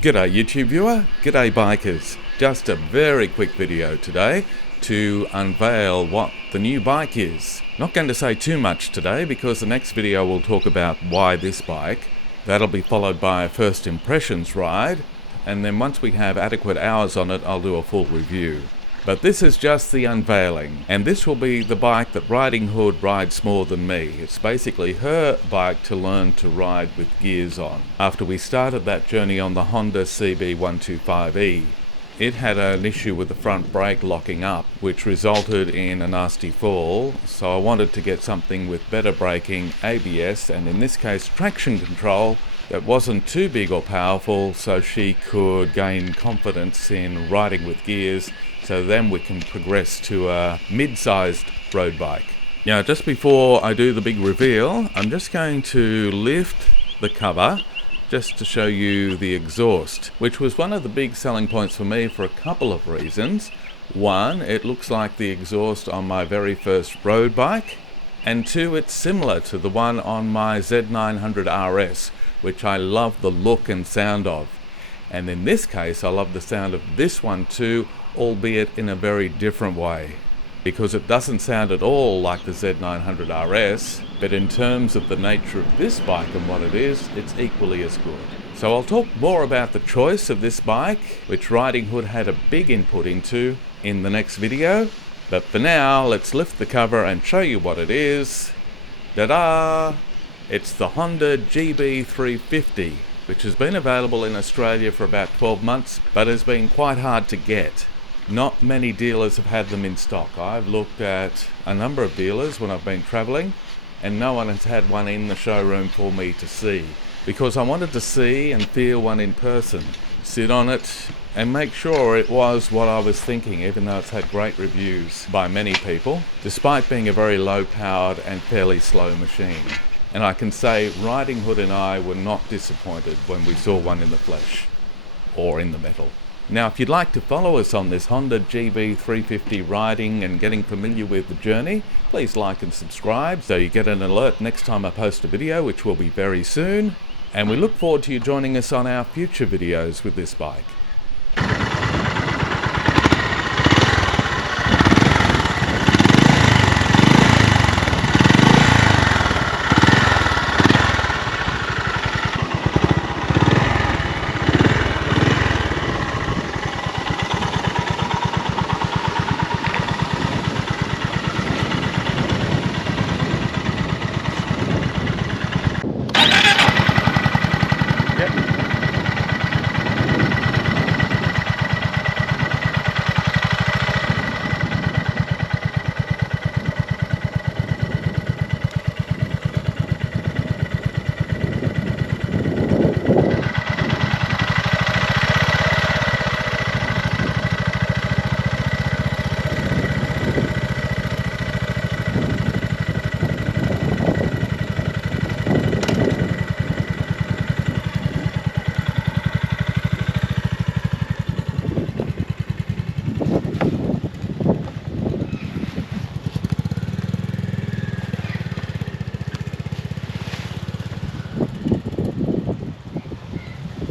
G'day YouTube viewer, g'day bikers. Just a very quick video today to unveil what the new bike is. Not going to say too much today because the next video will talk about why this bike. That'll be followed by a first impressions ride, and then once we have adequate hours on it, I'll do a full review. But this is just the unveiling, and this will be the bike that Riding Hood rides more than me. It's basically her bike to learn to ride with gears on. After we started that journey on the Honda GB350R, it had an issue with the front brake locking up, which resulted in a nasty fall, so I wanted to get something with better braking, ABS, and in this case traction control, that wasn't too big or powerful, so she could gain confidence in riding with gears, so then we can progress to a mid-sized road bike. Now, just before I do the big reveal, I'm just going to lift the cover just to show you the exhaust, which was one of the big selling points for me for a couple of reasons. One, it looks like the exhaust on my very first road bike, and two, it's similar to the one on my Z900 RS, which I love the look and sound of. And in this case, I love the sound of this one too, albeit in a very different way, because it doesn't sound at all like the Z900 RS, but in terms of the nature of this bike and what it is, it's equally as good. So I'll talk more about the choice of this bike, which Riding Hood had a big input into, in the next video. But for now, let's lift the cover and show you what it is. Ta-da! It's the Honda GB350, which has been available in Australia for about 12 months, but has been quite hard to get. Not many dealers have had them in stock. I've looked at a number of dealers when I've been travelling, and no one has had one in the showroom for me to see, because I wanted to see and feel one in person, sit on it, and make sure it was what I was thinking, even though it's had great reviews by many people, despite being a very low-powered and fairly slow machine. And I can say Riding Hood and I were not disappointed when we saw one in the flesh, or in the metal. Now, if you'd like to follow us on this Honda GB350 riding and getting familiar with the journey, please like and subscribe so you get an alert next time I post a video, which will be very soon. And we look forward to you joining us on our future videos with this bike.